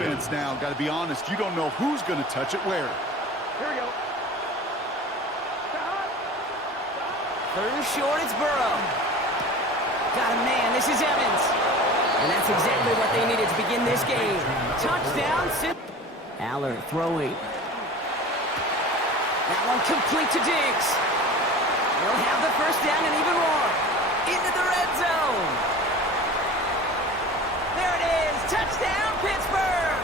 defense now. Got to be honest, you don't know who's going to touch it where. Here we go. Third and short, it's Burrow. Got a man, this is Evans. And that's exactly what they needed to begin this game. Touchdown, Aller throwing. That one complete to Diggs. He'll have the first down and even more. Into the red zone. There it is. Touchdown, Pittsburgh.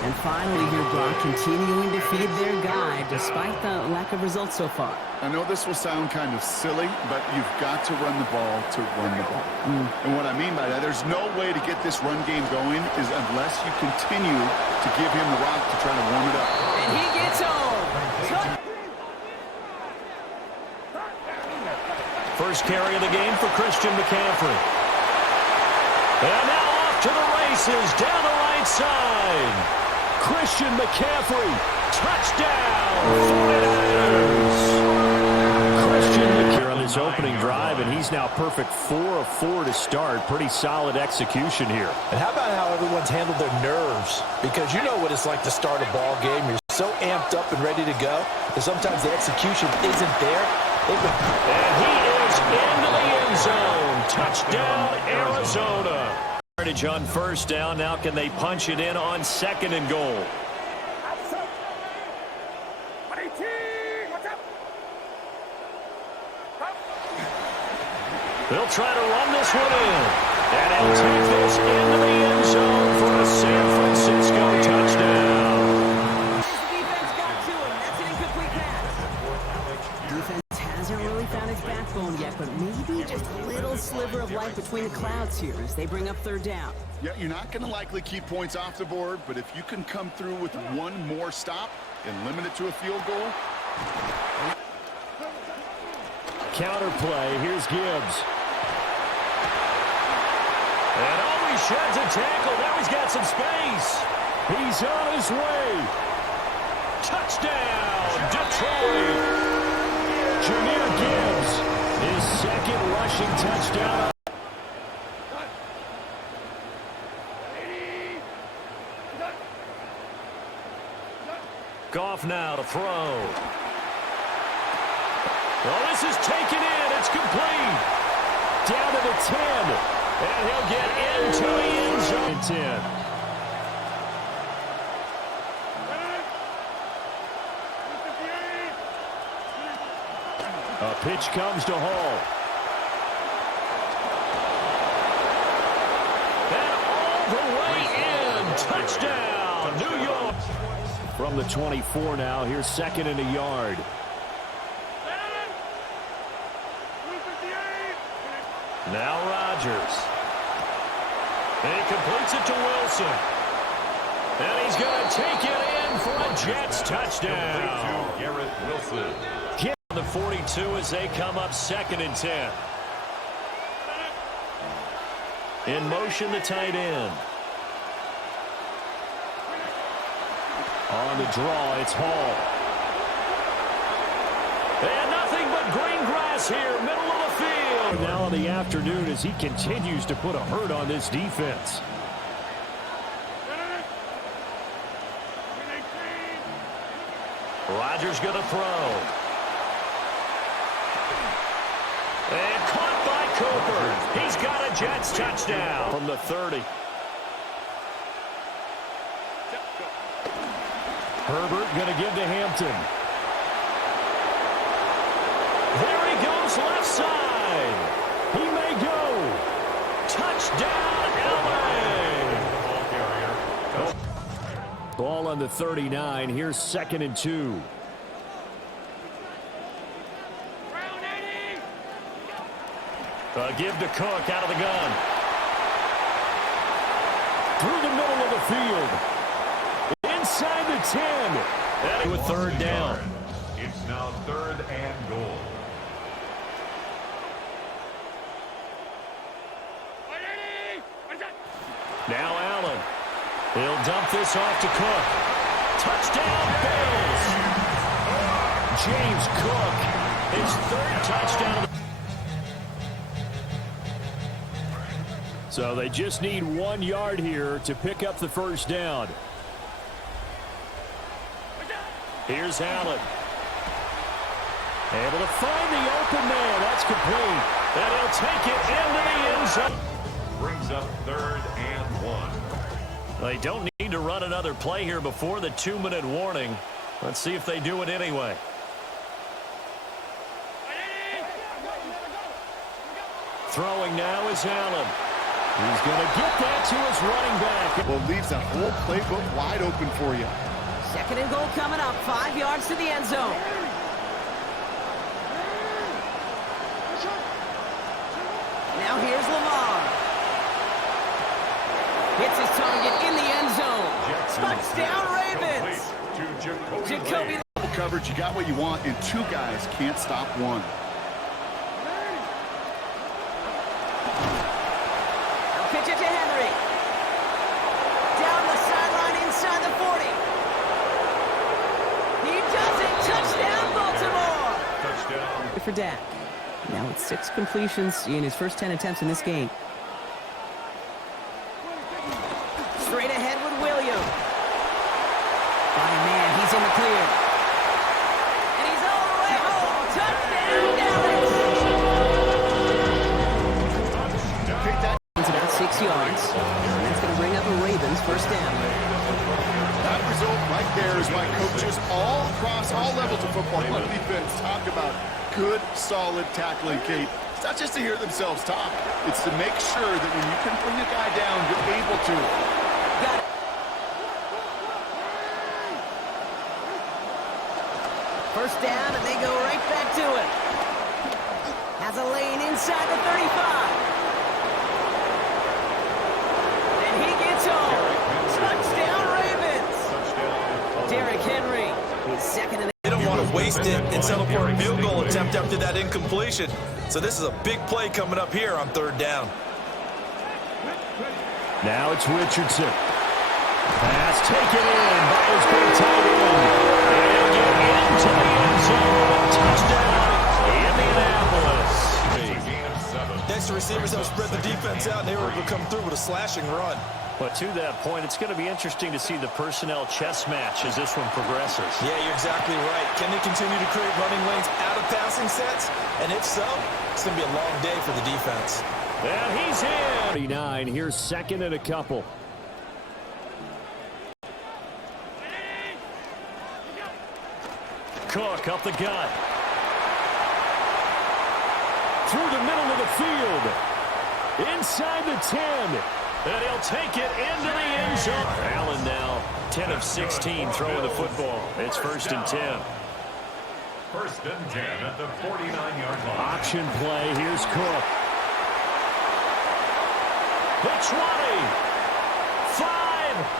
And finally here, Brock, continuing to feed their guy despite the lack of results so far. I know this will sound kind of silly, but you've got to run the ball to run the ball. And what I mean by that, there's no way to get this run game going is unless you continue to give him the rock to try to warm it up. And he gets home. First carry of the game for Christian McCaffrey. And now off to the races down the right side. Christian McCaffrey, touchdown, 49ers. Christian McCaffrey on this opening drive, and he's now perfect 4 of 4 to start. Pretty solid execution here. And how about how everyone's handled their nerves? Because you know what it's like to start a ball game. You're so amped up and ready to go that sometimes the execution isn't there. And he is into the end zone. Touchdown, Arizona. On first down, now can they punch it in on second and goal? They'll try to run this one in. And he'll take this into the end zone for a San Francisco touchdown. Defense got to him. That's an incomplete pass. Defense hasn't really found its backbone yet, but maybe just a little sliver of light between the clouds here as they bring up third down. Yeah, you're not going to likely keep points off the board, but if you can come through with one more stop and limit it to a field goal. Counter play. Here's Gibbs. And he sheds a tackle. Now he's got some space. He's on his way. Touchdown, Detroit. Jahmyr Gibbs, his second rushing touchdown. Goff now to throw. Well, this is taken in. It's complete. Down to the 10. And he'll get into the end zone. 10. A pitch comes to Hall. And all the way in. Touchdown, New York. From the 24 now, here's second and a yard. Now Rodgers. And he completes it to Wilson. And he's going to take it in for a Jets touchdown. Garrett Wilson. Get on the 42 as they come up second and 10. In motion, the tight end. On the draw, it's Hall. And nothing but green grass here, middle of the field. Now in the afternoon as he continues to put a hurt on this defense. Rodgers going to throw. And caught by Cooper. He's got a Jets touchdown from the 30. Herbert going to give to Hampton. There he goes left side. He may go. Touchdown, LA. Ball on the 39. Here's second and 2. Give to Cook out of the gun. Through the middle of the field. Inside the 10. And with third down. It's now third and goal. Now Allen. He'll dump this off to Cook. Touchdown, Bills. James Cook. His third touchdown. So they just need 1 yard here to pick up the first down. Here's Allen. Able to find the open man. That's complete. And he'll take it into the end zone. Brings up 3rd and 1. They don't need to run another play here before the 2-minute warning. Let's see if they do it anyway. Throwing now is Allen. He's going to get that to his running back. Well, leaves that whole playbook wide open for you. 2nd and goal coming up. 5 yards to the end zone. Now here's Lamar. Hits his target in the end zone. Touchdown, Ravens. Jacoby. Coverage, you got what you want, and 2 guys can't stop one. Pitch it to Henry. Down the sideline inside the 40. He does it. Touchdown, Baltimore. Touchdown. For Dak. Now it's 6 completions in his first 10 attempts in this game. Straight ahead with Williams. By a man, he's in the clear. And he's all the way home. Touchdown, Dallas. It's about 6 yards. And that's going to bring up a Ravens first down. That result right there is why coaches all across all levels of football and defense talk about good, solid tackling, Kate. It's not just to hear themselves talk. It's to make sure that when you can bring a guy down, you're able to. Got it. First down, and they go right back to it. Has a lane inside the 35. And he gets home. Touchdown, Ravens. Derrick Henry. Second and They don't want to waste it and settle for a field goal attempt after that incompletion. So this is a big play coming up here on 3rd down. Now it's Richardson. Pass taken in by his big tight end. And get into the end zone. Touchdown, Indianapolis. Next to receivers that spread the defense out, and they were able to come through with a slashing run. But to that point, it's going to be interesting to see the personnel chess match as this one progresses. Yeah, you're exactly right. Can they continue to create running lanes out of passing sets? And if so, it's going to be a long day for the defense. And he's in. 39. Here's 2nd and a couple. Cook up the gut. Through the middle of the field. Inside the 10. And he'll take it into the end zone. Allen now 10 of 16 throwing the football. It's 1st and 10. 1st and 10 at the 49-yard line. Option play. Here's Cook. The 20. 5.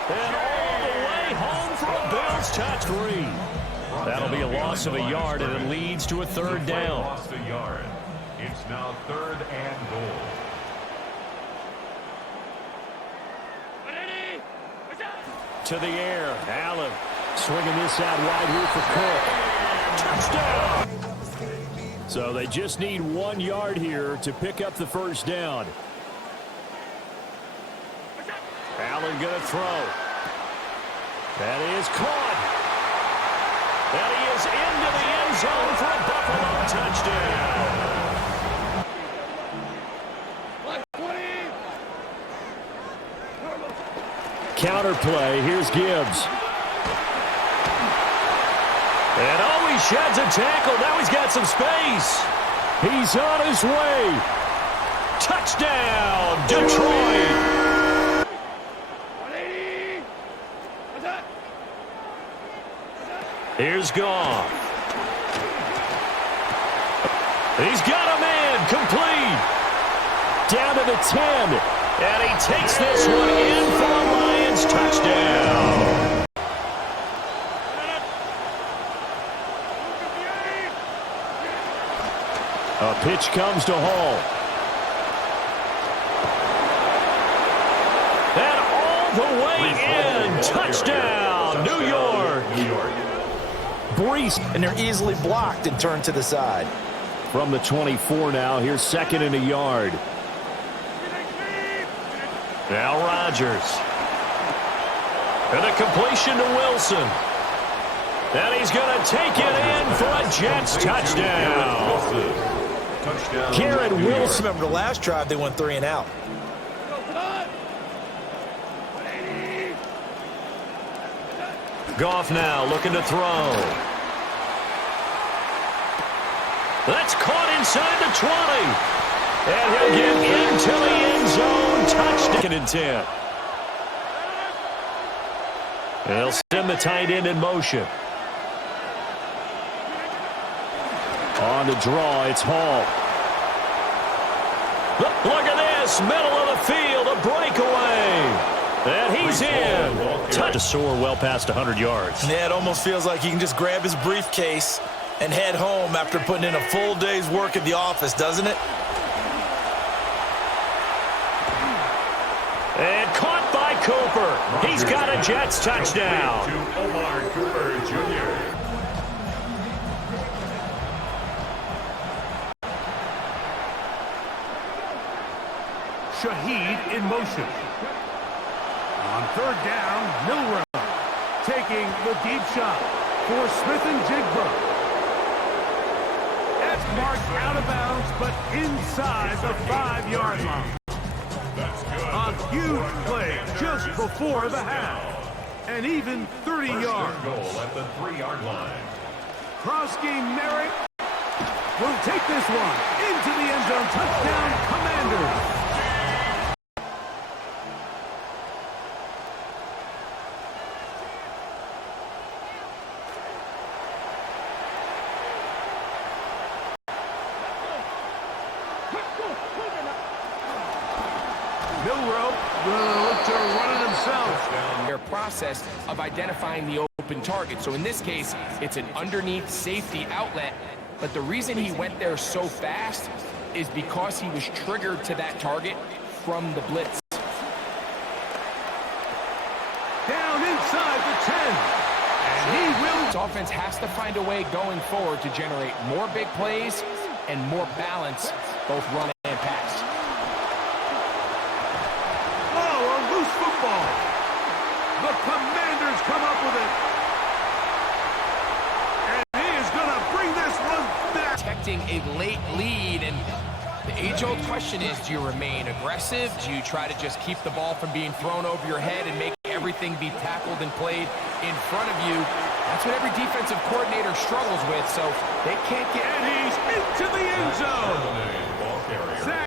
And all the way home for a Bills touch. 3. That'll be a loss of a yard, and it leads to a 3rd down. Lost a yard. It's now 3rd and goal. To the air. Allen swinging this out wide here for Cook. Touchdown! So they just need 1 yard here to pick up the first down. Allen going to throw. That is caught. And he is into the end zone for a Buffalo touchdown. Counter play. Here's Gibbs. And he sheds a tackle. Now he's got some space. He's on his way. Touchdown, Detroit. Here's Goff. He's got a man complete. Down to the 10. And he takes this one in for a Lions touchdown. A pitch comes to Hall. And all the way in. Touchdown, New York. Brees, and they're easily blocked and turned to the side. From the 24 now, here's 2nd and a yard. Now Rodgers. And a completion to Wilson. And he's going to take it in for a Jets touchdown. Garrett Wilson. Remember the last drive they went 3 and out. Goff now looking to throw. That's caught inside the 20. And he'll get into the end zone. Touchdown and 10. They'll send the tight end in motion. On the draw, it's Hall. Look at this, middle of the field, a breakaway. And he's in. Touch to soar well past 100 yards. Yeah, it almost feels like he can just grab his briefcase and head home after putting in a full day's work at the office, doesn't it? And caught by Cooper. He's got a Jets touchdown. To Omar Cooper Jr. Shaheed in motion. On third down, Milrow taking the deep shot for Smith and Jigba. That's marked out of bounds, but inside the 5-yard line. A huge play just before the half. And even 30 yards. Goal at the 3-yard line. Cross-game Merrick will take this one into the end zone. Touchdown, Commanders. Milrow will look to run it himself. Their process of identifying the open target. So in this case, it's an underneath safety outlet. But the reason he went there so fast is because he was triggered to that target from the blitz. Down inside the 10. And he will. This offense has to find a way going forward to generate more big plays and more balance, both run and pass. Oh, a loose football. The Commanders come up with it. And he is going to bring this one back. Protecting a late lead, and the age-old question is, do you remain aggressive? Do you try to just keep the ball from being thrown over your head and make everything be tackled and played in front of you? That's what every defensive coordinator struggles with, so they can't get... And he's into the end zone.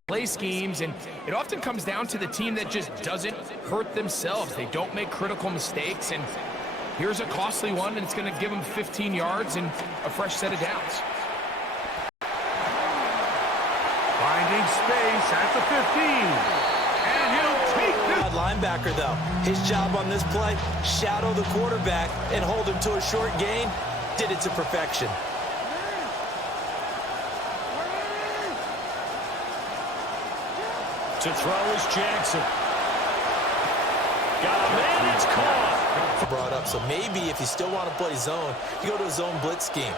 Play schemes, and it often comes down to the team that just doesn't hurt themselves. They don't make critical mistakes, and here's a costly one, and it's going to give them 15 yards and a fresh set of downs. Finding space at the 15. And he'll take this. Linebacker, though, his job on this play, shadow the quarterback and hold him to a short gain. Did it to perfection. To throw is Jackson. Got a man, it's caught. Brought up, so maybe if you still want to play zone, you go to a zone blitz scheme.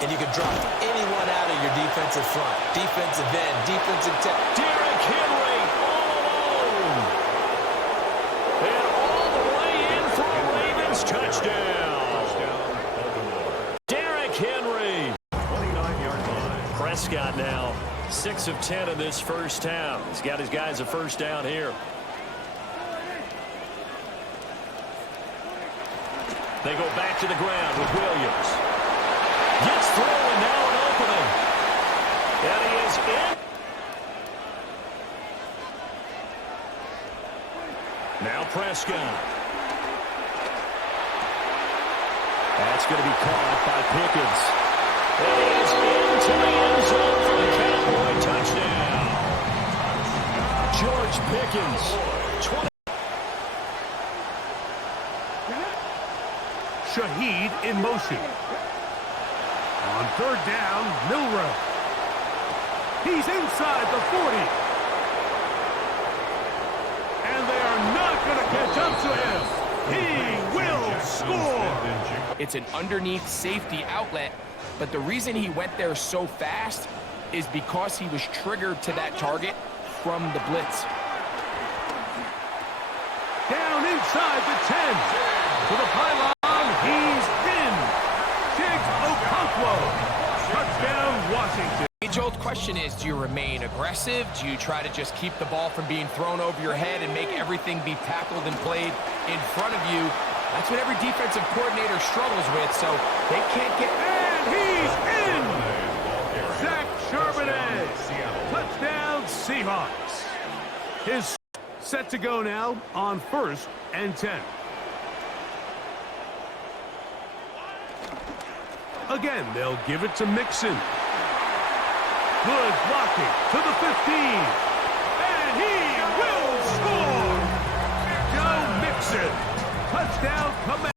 And you can drop anyone out of your defensive front. Defensive end, defensive tackle. Derrick Henry all alone. And all the way in for a Ravens touchdown. Derrick Henry. 29-yard line. Prescott now 6 of 10 in this first down. He's got his guys a first down here. They go back to the ground with Williams. Gets through, and now an opening. And he is in. Now Prescott. That's going to be caught by Pickens. And he is into the end zone for the Cowboy touchdown. George Pickens. 20. Shaheed in motion. On third down, Milrow. He's inside the 40. And they are not going to catch up to him. He will score. It's an underneath safety outlet, but the reason he went there so fast is because he was triggered to that target from the blitz. inside the 10. To the pylon, he's in. Diggs Okonkwo. Touchdown, Washington. Age-old question is, do you remain aggressive? Do you try to just keep the ball from being thrown over your head and make everything be tackled and played in front of you? That's what every defensive coordinator struggles with, so they can't get... And he's in! Zach Charbonnet. Touchdown, Seahawks. His set to go now on 1st and 10. Again, they'll give it to Mixon. Good blocking to the 15. And he will score! Joe Mixon. Touchdown, comeback.